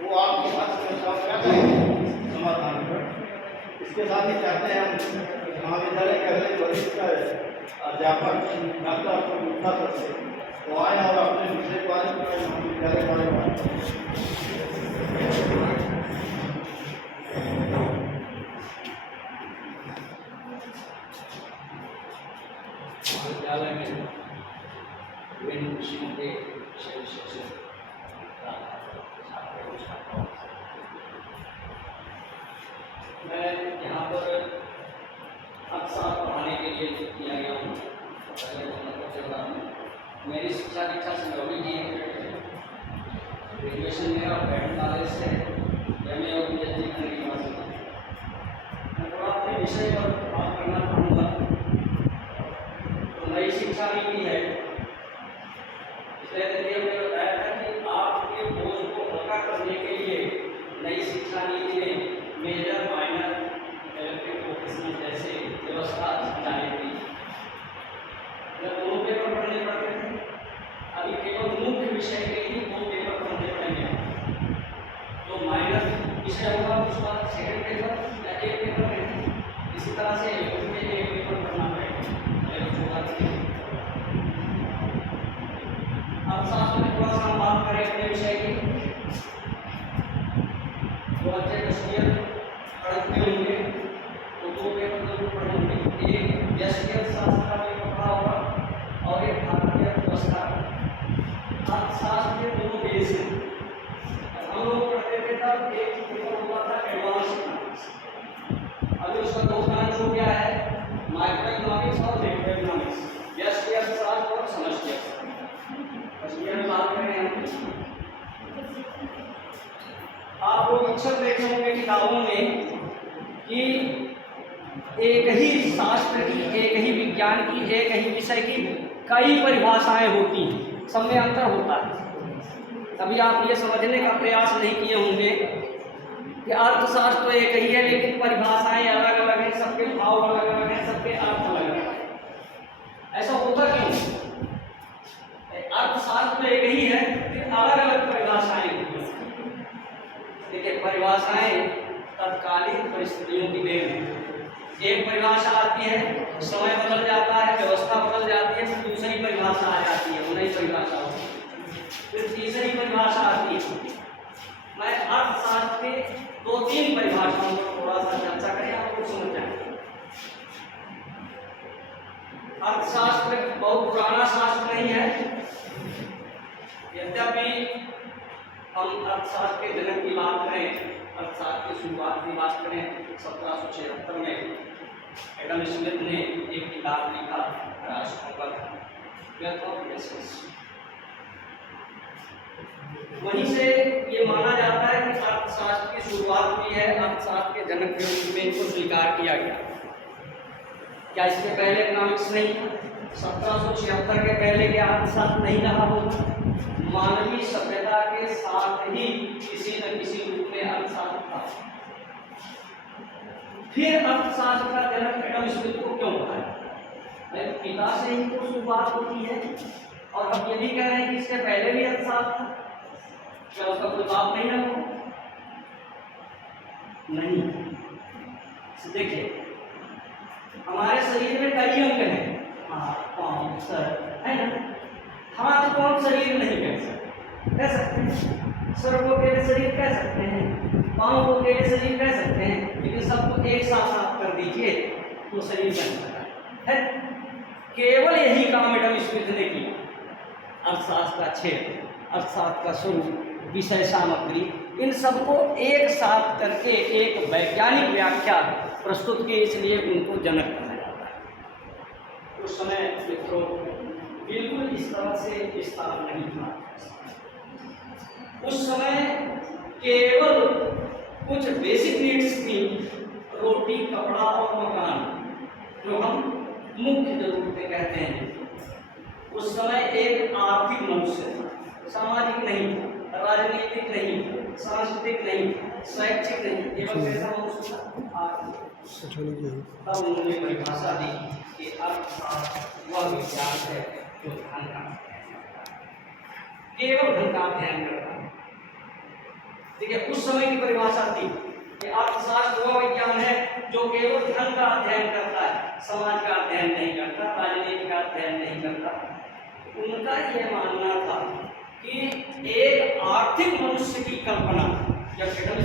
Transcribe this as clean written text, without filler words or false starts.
वो आपके समस्याओं क्या करेंगे समाधान कर। इसके साथ ही चाहते हैं हम महाविद्यालय के अगले वरिष्ठ अध्यापक डॉक्टर गुप्ता सर से तो आए और अपने विषय के बारे में महाविद्यालय के बारे में विद्यालय में विभिन्न विषयों के विशेष मैं यहाँ पर अक्सर पढ़ाने के लिए किया गया हूँ। मेरी शिक्षा दीक्षा सिंगरौली की ग्रेजुएशन मेरा बैठन कॉलेज से MA और PhD करने के बाद मैं थोड़ा अपने विषय पर बात करना चाहूँगा। तो नई शिक्षा नीति है, इसलिए हमने बताया था कि आपके बोझ को हल्का करने के लिए नई शिक्षा नीति ने मेजर माइनर इलेक्टिव प्रोफेशनल जैसे व्यवस्था जारी की। दोनों पेपर पढ़ने पड़ते थे, अभी केवल मुख्य विषय के ही 2 पेपर पढ़ने पड़ेंगे। तो माइनर विषय होगा उसका सेकंड पेपर या एक पेपर पढ़ेंगे। इसी तरह से इलेक्टिव में एक पेपर पढ़ना पड़ेगा। अब साथ में थोड़ा सा बात करें अपने विषय की, तो अच्छे क्वेश्चन पढ़ते होंगे तो 2 पेपर जरूर पढ़ेंगे। एक व्यष्टि शास्त्र का पेपर पढ़ा होगा और एक भारतीय अर्थव्यवस्था। अर्थशास्त्र के 2 बेस हैं। हम लोग पढ़ते थे तब एक पेपर हुआ था एडवांस इकोनॉमिक्स, अभी उसका 2 ब्रांच हो गया है, माइक्रो इकोनॉमिक्स और मैक्रो इकोनॉमिक्स, व्यष्टि अर्थशास्त्र और समष्टि अर्थशास्त्र। बात करें आप लोग अक्सर देखे होंगे किताबों में कि एक ही शास्त्र की, एक ही विज्ञान की, एक ही विषय की कई परिभाषाएं होती हैं, सब में अंतर होता है। तभी आप ये समझने का प्रयास नहीं किए होंगे कि अर्थशास्त्र तो एक ही है लेकिन परिभाषाएं अलग अलग हैं, सबके भाव अलग अलग हैं, सबके अर्थ अलग अलग हैं। ऐसा होता क्यों? अर्थशास्त्र एक ही है लेकिन अलग अलग परिभाषाएं होती हैं। देखिए, परिभाषाएं तत्कालीन परिस्थितियों की देन है। एक परिभाषा आती है, समय बदल जाता है, व्यवस्था बदल जाती है, फिर दूसरी परिभाषा आ जाती है, नई परिभाषा होती है, फिर तीसरी परिभाषा आती है। मैं अर्थशास्त्र के 2-3 परिभाषाओं पर थोड़ा सा चर्चा करें, आपको समझ जाए। अर्थशास्त्र बहुत पुराना शास्त्र नहीं है, यद्यपि हम अर्थशास्त्र के जनक की बात करें, अर्थशास्त्र की शुरुआत की बात करें, 1776 में एडम स्मिथ ने एक किताब लिखा, वहीं से ये माना जाता है कि अर्थशास्त्र की शुरुआत हुई है, अर्थशास्त्र के जनक के रूप में इनको स्वीकार किया गया। क्या इसके पहले इकोनॉमिक्स नहीं था? 1776 के पहले क्या अर्थशास्त्र नहीं रहा होगा? मानवीय सभ्यता के साथ ही किसी न किसी रूप में अर्थशास्त्र था। फिर अर्थशास्त्र का जनक एडम स्मिथ को क्यों बताया? पिता से ही तो शुरुआत होती है, और हम ये भी कह रहे हैं कि इसके पहले भी अर्थशास्त्र था। क्या उसका कोई बाप नहीं रहा? नहीं। देखिए, हमारे शरीर में कई अंग हैं, हाथ, पाँव, सर, है ना? हाथ को हम शरीर नहीं कह सकते, सर को अकेले शरीर कह सकते हैं, पाँव को अकेले शरीर कह सकते हैं, लेकिन सबको एक साथ साफ कर दीजिए तो शरीर बन सकता है। केवल यही काम एडम स्मिथ ने किया। अर्थशास्त्र का क्षेत्र, अर्थशास्त्र का स्वरूप, विषय सामग्री, इन सबको एक साथ करके एक वैज्ञानिक व्याख्या प्रस्तुत की, इसलिए उनको जनक कहा जाता है। उस समय मित्रों बिल्कुल इस तरह से विस्तार नहीं था। उस समय केवल कुछ बेसिक नीड्स थी, रोटी, कपड़ा और मकान, जो हम मुख्य जरूरतें कहते हैं। उस समय एक आर्थिक मनुष्य था, सामाजिक नहीं था, राजनीतिक नहीं था, सांस्कृतिक नहीं था, शैक्षिक नहीं, केवल कैसा मनुष्य था? तब उन्होंने परिभाषा दी कि अर्थशास्त्र वह विज्ञान है जो धन का केवल धन का अध्ययन करता है। देखिए उस समय की परिभाषा थी कि अर्थशास्त्र वह विज्ञान है जो केवल धन का अध्ययन करता है, समाज का अध्ययन नहीं करता, राजनीति का अध्ययन नहीं करता। उनका यह मानना था कि एक आर्थिक मनुष्य की कल्पना, जब एडम